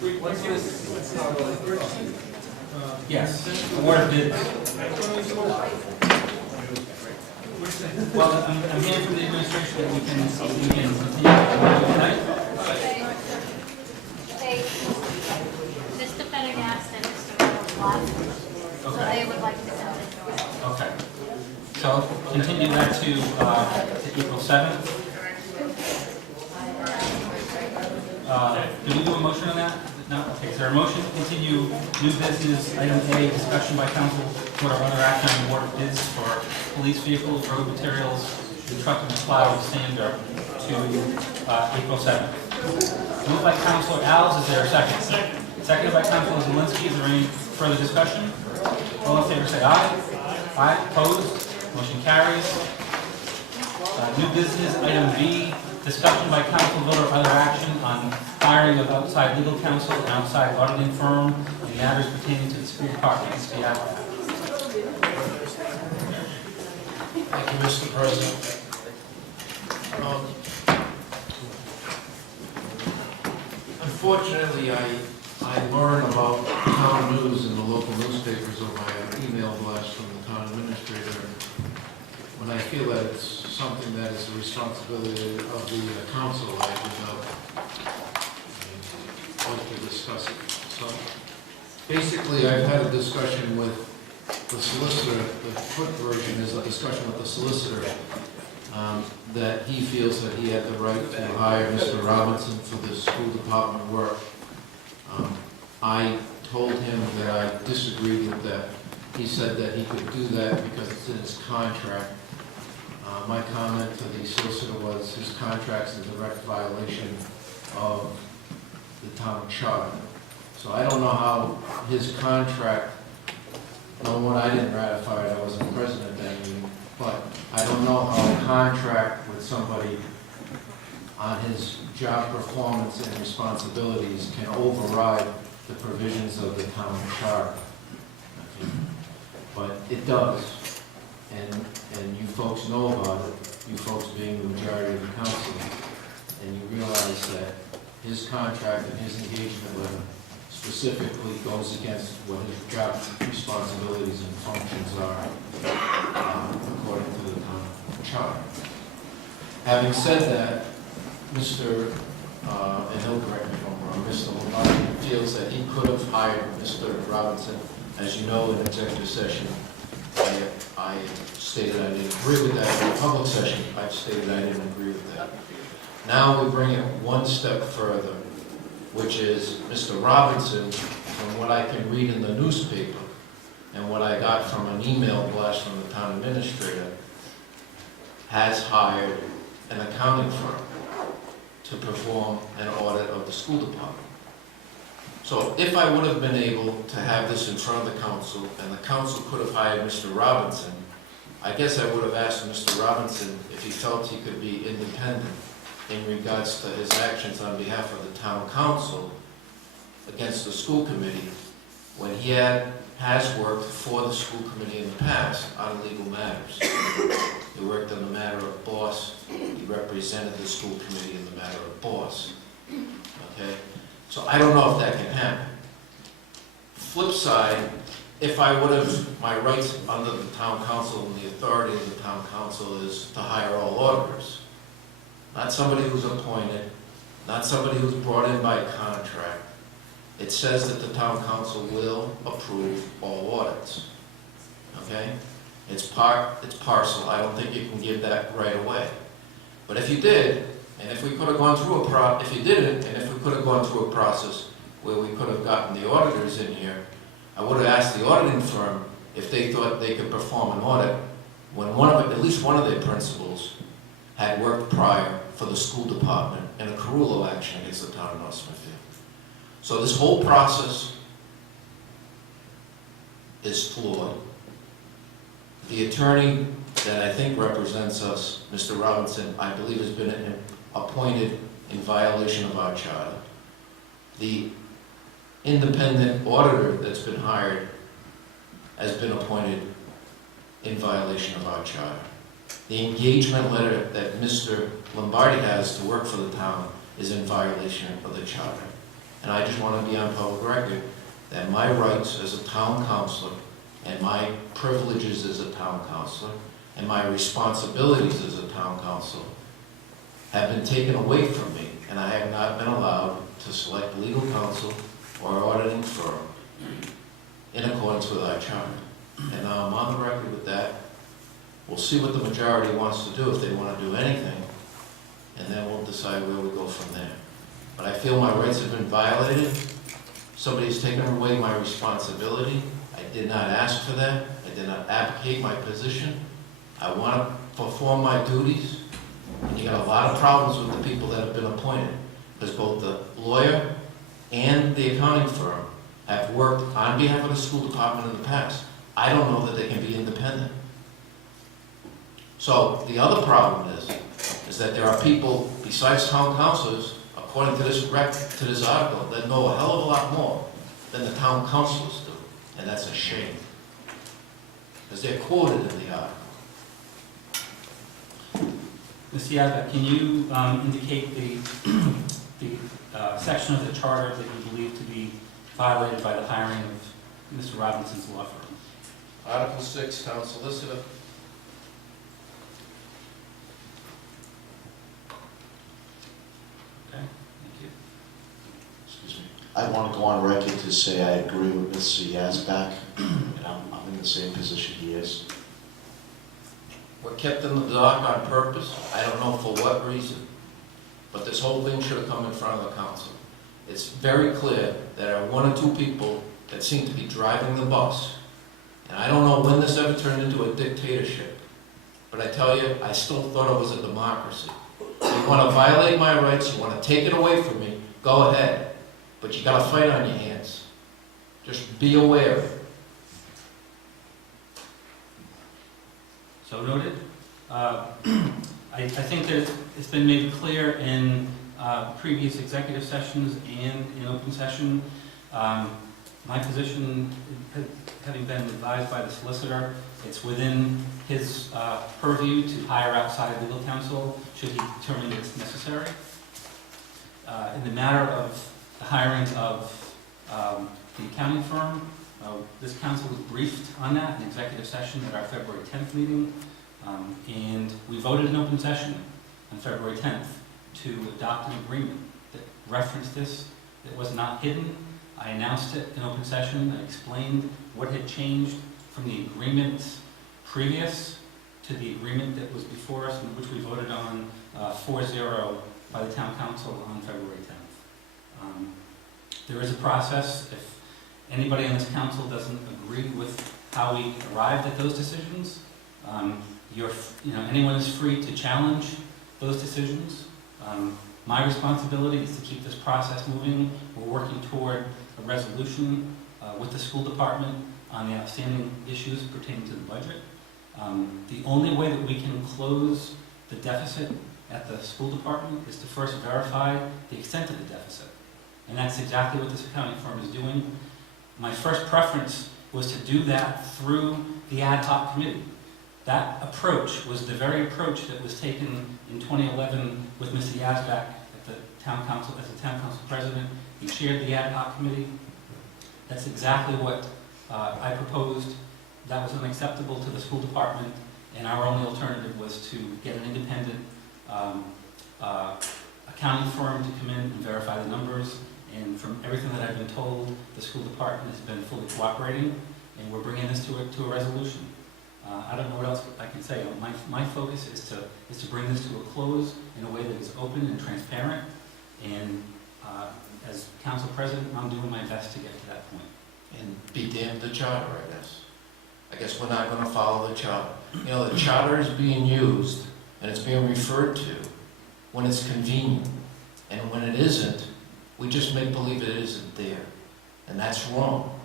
What's this? Yes, award of bids. Well, I'm hearing from the administration that we can continue tonight. Mr. Pendergast and Mr. Reynolds left, so they would like to continue. Okay. So continue that to April 7th. Do we do a motion on that? No? Okay, is there a motion to continue new business, item A, discussion by council, or other action on award of bids for police vehicles, road materials, truck and plow, sander, to April 7th? Moved by Councilor Alves, is there a second? Seconded by Councilor Zelinski, is there any further discussion? All in favor say aye. Aye, opposed? Motion carries. New business, item B, discussion by council, vote, or other action on hiring of outside legal counsel and outside auditing firm in matters pertaining to the school department. Do you have that? Thank you, Mr. President. Unfortunately, I learn about town news in the local newspapers or by an email blast from the town administrator. When I feel that it's something that is the responsibility of the council, I would like to discuss it. So basically, I've had a discussion with the solicitor. The foot version is a discussion with the solicitor that he feels that he had the right to hire Mr. Robinson for the school department work. I told him that I disagreed with that. He said that he could do that because it's in his contract. My comment to the solicitor was his contract's in direct violation of the town charter. So I don't know how his contract, number one, I didn't ratify it, I wasn't president then, but I don't know how a contract with somebody on his job performance and responsibilities can override the provisions of the town charter. Okay. But it does. And you folks know about it, you folks being the majority of the council, and you realize that his contract and his engagement letter specifically goes against what his job responsibilities and functions are according to the town charter. Having said that, Mr. And he'll correct me if I'm wrong, Mr. Lombardi feels that he could have hired Mr. Robinson. As you know, in executive session, I stated I didn't agree with that. In a public session, I stated I didn't agree with that. Now we bring it one step further, which is Mr. Robinson, from what I can read in the newspaper and what I got from an email blast from the town administrator, has hired an accounting firm to perform an audit of the school department. So if I would have been able to have this in front of the council, and the council could have hired Mr. Robinson, I guess I would have asked Mr. Robinson if he felt he could be independent in regards to his actions on behalf of the town council against the school committee when he has worked for the school committee in the past on legal matters. He worked on the matter of boss. He represented the school committee in the matter of boss. Okay? So I don't know if that can happen. Flip side, if I would have, my rights under the town council and the authority of the town council is to hire all auditors. Not somebody who's appointed, not somebody who's brought in by contract. It says that the town council will approve all audits. Okay? It's parcel. I don't think you can give that right away. But if you did, and if we could have gone through if you didn't, and if we could have gone through a process where we could have gotten the auditors in here, I would have asked the auditing firm if they thought they could perform an audit when at least one of their principals had worked prior for the school department in a curricular action against the town of North Smithfield. So this whole process is flawed. The attorney that I think represents us, Mr. Robinson, I believe has been appointed in violation of our charter. The independent auditor that's been hired has been appointed in violation of our charter. The engagement letter that Mr. Lombardi has to work for the town is in violation of the charter. And and I just want to be on public record, that my rights as a town councilor and my privileges as a town councilor and my responsibilities as a town councilor have been taken away from me, and I have not been allowed to select legal counsel or auditing firm in accordance with our charter. And now I'm on the record with that. We'll see what the majority wants to do, if they want to do anything, and then we'll decide where we go from there. But I feel my rights have been violated. Somebody's taken away my responsibility. I did not ask for that. I did not advocate my position. I want to perform my duties. And you got a lot of problems with the people that have been appointed, because both the lawyer and the accounting firm have worked on behalf of the school department in the past. I don't know that they can be independent. So the other problem is that there are people besides town councilors, according to this article, that know a hell of a lot more than the town councilors do, and that's a shame, because they're quoted in the article. Mr. Yazbek, can you indicate the section of the charter that you believe to be violated by the hiring of Mr. Robinson's law firm? Article 6, town solicitor. Okay, thank you. Excuse me. I want to go on record to say I agree with Mr. Yazbek, and I'm in the same position he is. We're kept in the dark on purpose. I don't know for what reason, but this whole thing should have come in front of the council. It's very clear that there are one or two people that seem to be driving the bus. And I don't know when this ever turned into a dictatorship, but I tell you, I still thought it was a democracy. You want to violate my rights, you want to take it away from me, go ahead. But you got a fight on your hands. Just be aware of it. So noted. I think that it's been made clear in previous executive sessions and in open session. My position, having been advised by the solicitor, it's within his purview to hire outside legal counsel should he determine it's necessary. In the matter of the hiring of the accounting firm, this council was briefed on that in executive session at our February 10th meeting, and we voted in open session on February 10th to adopt an agreement that referenced this. It was not hidden. I announced it in open session. I explained what had changed from the agreement previous to the agreement that was before us, and which we voted on 4-0 by the town council on February 10th. There is a process. If anybody on this council doesn't agree with how we arrived at those decisions, anyone is free to challenge those decisions. My responsibility is to keep this process moving. We're working toward a resolution with the school department on the outstanding issues pertaining to the budget. The only way that we can close the deficit at the school department is to first verify the extent of the deficit. And that's exactly what this accounting firm is doing. My first preference was to do that through the ad hoc committee. That approach was the very approach that was taken in 2011 with Mr. Yazbek at the town council, as the town council president. He chaired the ad hoc committee. That's exactly what I proposed. That was unacceptable to the school department, and our only alternative was to get an independent accounting firm to come in and verify the numbers. And from everything that I've been told, the school department has been fully cooperating, and we're bringing this to a resolution. I don't know what else I can say. My focus is to bring this to a close in a way that is open and transparent. And as council president, I'm doing my best to get to that point. And be damned the charter, I guess. I guess we're not going to follow the charter. You know, the charter is being used and it's being referred to when it's convenient. And when it isn't, we just make believe it isn't there. And that's wrong.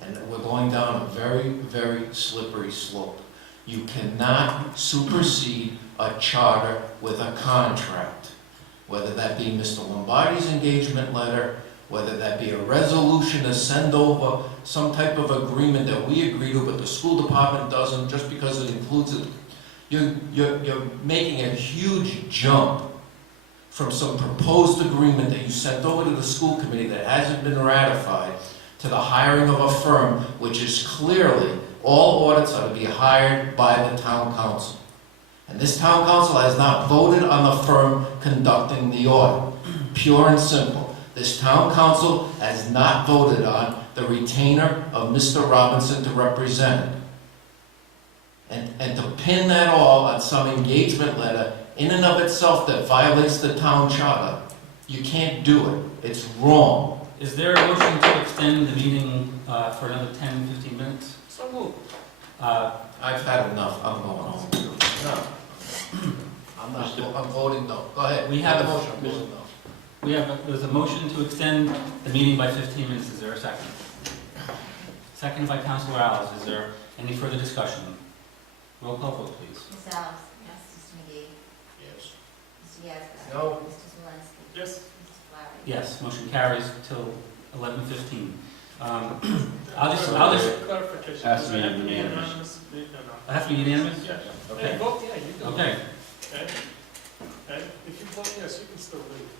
And we're going down a very, very slippery slope. You cannot supersede a charter with a contract, whether that be Mr. Lombardi's engagement letter, whether that be a resolution to send over some type of agreement that we agree to, but the school department doesn't just because it includes it. You're making a huge jump from some proposed agreement that you sent over to the school committee that hasn't been ratified to the hiring of a firm, which is clearly, all audits are to be hired by the town council. And this town council has not voted on the firm conducting the audit. Pure and simple. This town council has not voted on the retainer of Mr. Robinson to represent it. And to pin that all on some engagement letter in and of itself that violates the town charter, you can't do it. It's wrong. Is there a motion to extend the meeting for another 10, 15 minutes? So moved. I've had enough. I'm going home. No. I'm voting no. Go ahead. We have Make a- the motion. I'm voting no. There's a motion to extend the meeting by 15 minutes. Is there a second? Second by Councilor Alves. Is there any further discussion? Roll call vote, please. Ms. Alves? Yes. Mr. McGee? Yes. Mr. Yazdi? No. Mr. Zelinski? Yes. Mr. Flower? Yes, motion carries till 11:15. I'll just, Clarification. Has to be Does it have unanimous. No, no. I have to be unanimous? Yeah. Okay. Hey, vote, yeah, you can. Okay. Okay. Okay. If you vote yes, you can still leave.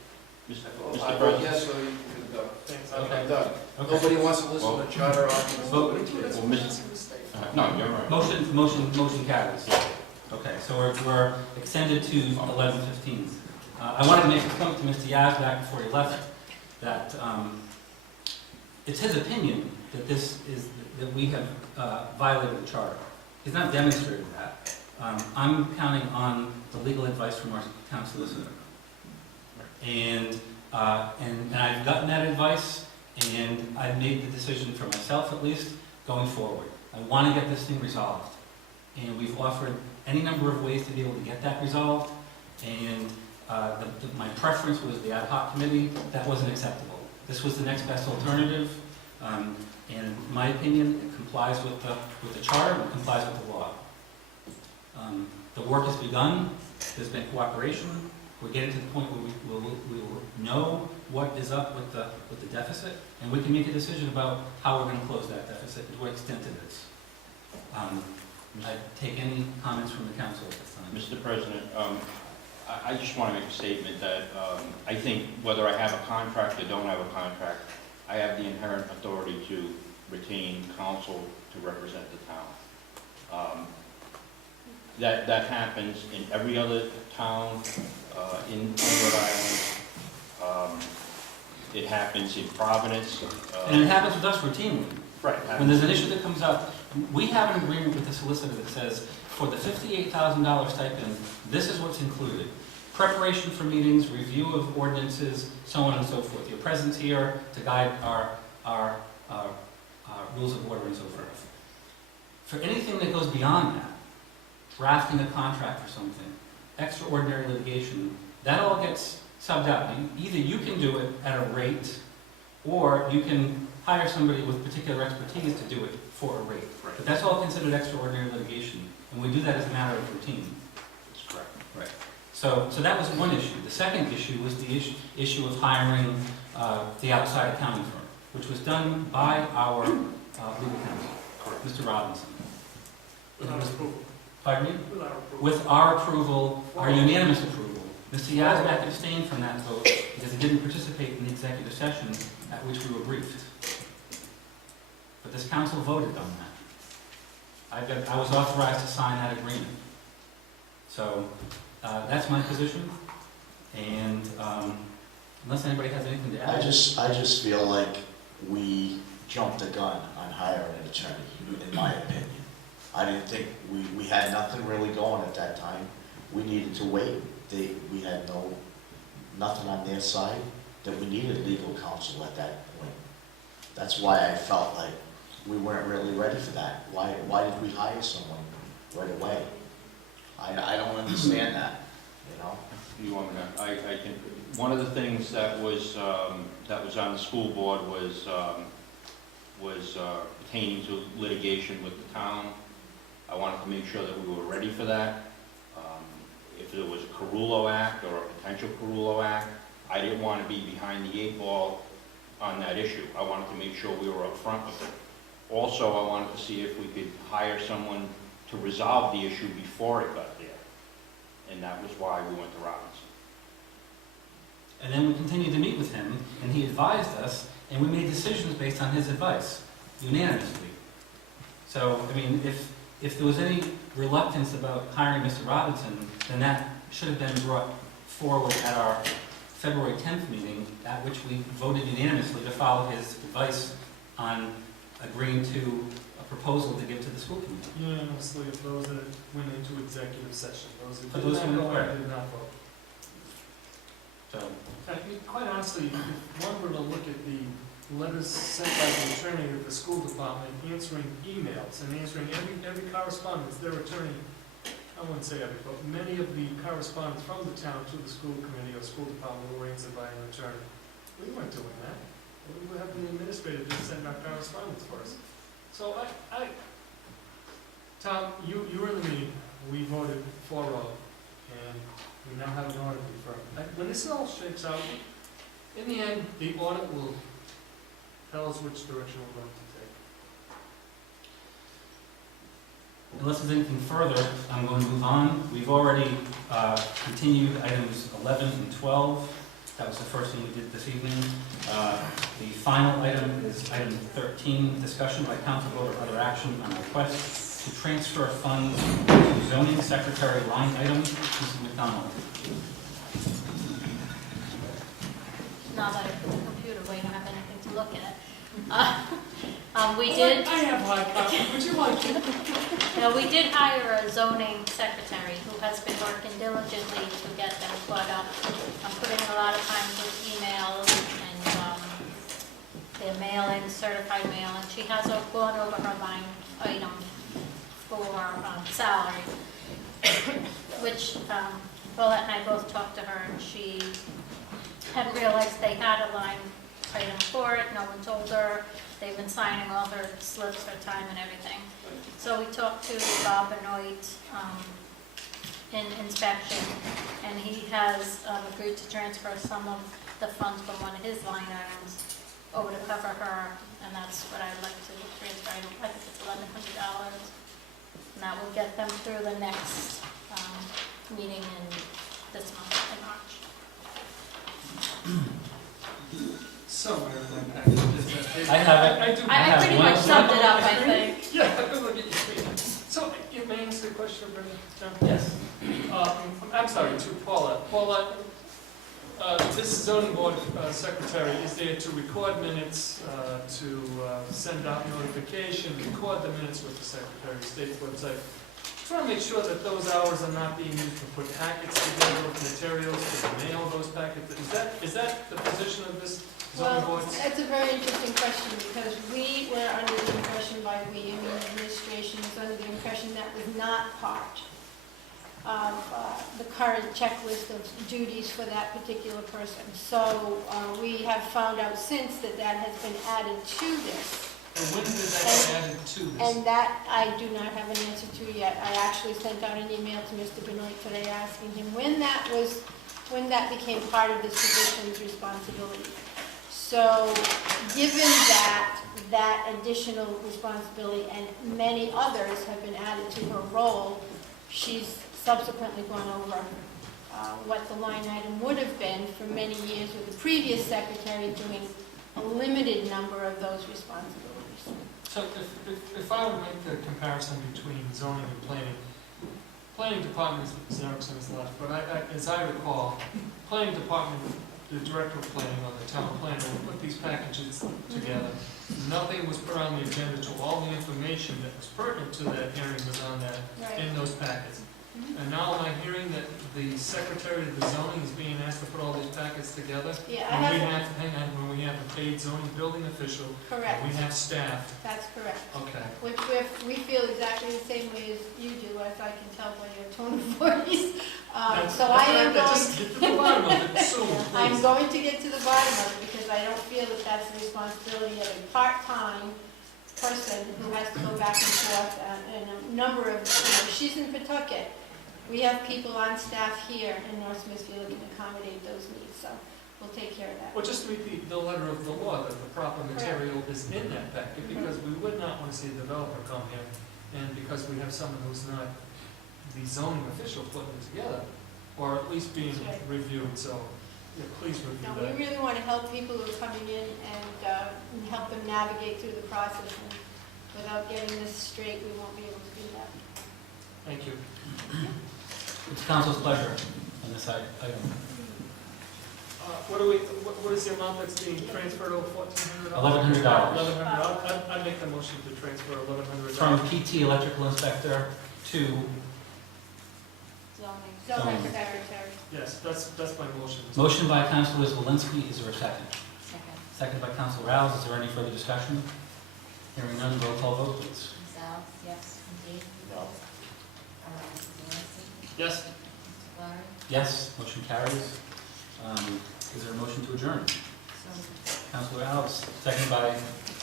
I vote yes, so you can go. Thanks. Okay. I'm done. Okay. Nobody wants to listen to charter arguments. Vote. Nobody cares. Well, Mr. No, you're right. Motion carries. Okay, so we're extended to 11:15. I wanted to make a point to Mr. Yazbek before he left, that it's his opinion that that we have violated the charter. He's not demonstrated that. I'm counting on the legal advice from our town solicitor. And I've gotten that advice, and I've made the decision for myself at least, going forward. I want to get this thing resolved. And we've offered any number of ways to be able to get that resolved. And my preference was the ad hoc committee. That wasn't acceptable. This was the next best alternative. And in my opinion, it complies with the charter, it complies with the law. The work has begun. There's been cooperation. We're getting to the point where we will know what is up with the deficit, and we can make a decision about how we're going to close that deficit and to what extent it is. I take any comments from the council at this time. Mr. President, I just want to make a statement that I think whether I have a contract or don't have a contract, I have the inherent authority to retain counsel to represent the town. That happens in every other town in Rhode Island. It happens in Providence. And it happens with us routinely. Right. When there's an issue that comes up, we have an agreement with the solicitor that says, for the $58,000 stipend, this is what's included. Preparation for meetings, review of ordinances, so on and so forth. Your presence here to guide our rules of order and so forth. For anything that goes beyond that, drafting a contract or something, extraordinary litigation, that all gets subbed out. Either you can do it at a rate, or you can hire somebody with particular expertise to do it for a rate. Right. But that's all considered extraordinary litigation, and we do that as a matter of routine. That's correct. Right. So that was one issue. The second issue was the issue of hiring the outside accounting firm, which was done by our legal counsel, Mr. Robinson. Without approval. Pardon me? Without approval. With our approval, our unanimous approval. Mr. Yazbek abstained from that vote because he didn't participate in the executive session at which we were briefed. But this council voted on that. I was authorized to sign that agreement. So that's my position. And unless anybody has anything to add. I just feel like we jumped the gun on hiring an attorney, in my opinion. I didn't think, we had nothing really going at that time. We needed to wait. We had nothing on their side, that we needed legal counsel at that point. That's why I felt like we weren't really ready for that. Why did we hire someone right away? I don't understand that, you know? You want me to, I can, one of the things that was on the school board was pertaining to litigation with the town. I wanted to make sure that we were ready for that. If there was a Carullo Act or a potential Carullo Act, I didn't want to be behind the 8 ball on that issue. I wanted to make sure we were up front with it. Also, I wanted to see if we could hire someone to resolve the issue before it got there. And that was why we went to Robinson. And then we continued to meet with him, and he advised us, and we made decisions based on his advice, unanimously. So, I mean, if there was any reluctance about hiring Mr. Robinson, then that should have been brought forward at our February 10th meeting, at which we voted unanimously to follow his advice on agreeing to a proposal to give to the school committee. Unanimously of those that went into executive session, those For that those did who not go, were- did not vote. So, Quite honestly, if one were to look at the letters sent by the attorney of the school department answering emails and answering every correspondence, their attorney, I wouldn't say every, but many of the correspondence from the town to the school committee or school department were answered by an attorney. We weren't doing that. We were having the administrator just send our correspondence for us. So Tom, you were in the meeting, we voted 4-0, and we now have an audit confirmed. When this all shakes out, in the end, the audit will tell us which direction we're going to take. unless there's anything further, I'm going to move on. We've already continued items 11 and 12. That was the first thing we did this evening. The final item is item 13, discussion by council vote or other action on request to transfer funds to zoning secretary line item. Mrs. McDonald. Now that I put the computer away, I don't have anything to look at. We did, I have hard copy, would you like it? we did hire a zoning secretary who has been working diligently to get them caught up. I'm putting in a lot of time with emails and their mail-in, certified mail, and she has gone over her line item for salary, which Paulette and I both talked to her, and she hadn't realized they had a line item for it. No one told her. They've been signing all her slips, her time and everything. So we talked to Bob Benoit in inspection, and he has agreed to transfer some of the funds from one of his line items over to cover her, and that's what I'd like to transfer. I think it's $1,100, and that will get them through the next meeting in this month, in March. Somewhere in my packet is that. I have it. I do. I pretty much summed it up, I think. Yeah, I could look at your screen. So, you may answer the question, Brenda? John? Yes. I'm sorry, to Paula. Paula, this zoning board secretary is there to record minutes, to send out notification, record the minutes with the Secretary of State's website. Trying to make sure that those hours are not being used to put packets together with materials, to mail those packets. Is that the position of this zoning board? Well, that's a very interesting question, because we were under the impression by I mean administration was under the impression that was not part of the current checklist of duties for that particular person. So we have found out since that that has been added to this. And when did that get added to this? And that I do not have an answer to yet. I actually sent out an email to Mr. Benoit today asking him when that became part of this position's responsibility. So, given that additional responsibility and many others have been added to her role, she's subsequently gone over what the line item would have been for many years with the previous secretary doing a limited number of those responsibilities. So if I would make the comparison between zoning and planning department, Ms. Erickson is left, but as I recall, planning department, the director of planning or the town planner would put these packages together. Nothing was put on the agenda to all the information that was pertinent to that hearing was on that, in those packets. And now am I hearing that the secretary of the zoning is being asked to put all these packets together? Yeah, When we have a paid zoning building official, correct. we have staff. That's correct. Okay. Which we feel exactly the same way as you do, as I can tell by your tone of voice. So I am Just going, get to the bottom of it soon, I'm please. going to get to the bottom of it, because I don't feel that that's the responsibility of a part-time person who has to go back and forth, and a number of, she's in Pawtucket. We have people on staff here in North Smithfield who can accommodate those needs, so we'll take care of that. Well, just repeat the letter of the law, that the proper material is in that packet, because we would not want to see a developer come here, and because we have someone who's not the zoning official putting it together, or at least being That's right. reviewed, so Yeah, please review No, that. we really want to help people who are coming in and help them navigate through the process. And without getting this straight, we won't be able to do that. Thank you. It's council's pleasure on this item. What is the amount that's being transferred over $1,400? $1,100. $1,100. I'd make the motion to transfer $1,100. From PT electrical inspector to Zoning Zoning. secretary. Yes, that's my motion. motion by Councilor Zawinski. Is there a second? Second. Second by Councilor Rouse. Is there any further discussion? Hearing none, roll call vote, please. Ms. Alves? Yes. Ms. Lee? No. Mr. Zalinski? Yes. Mr. Flower? Yes, motion carries. Is there a motion to adjourn? So moved. Councilor Alves, second by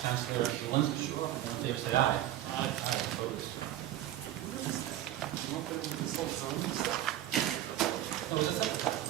Councilor Zawinski. All in favor, say aye. Aye. Opposed? You want to put it in this whole zoning stuff? No, was that second?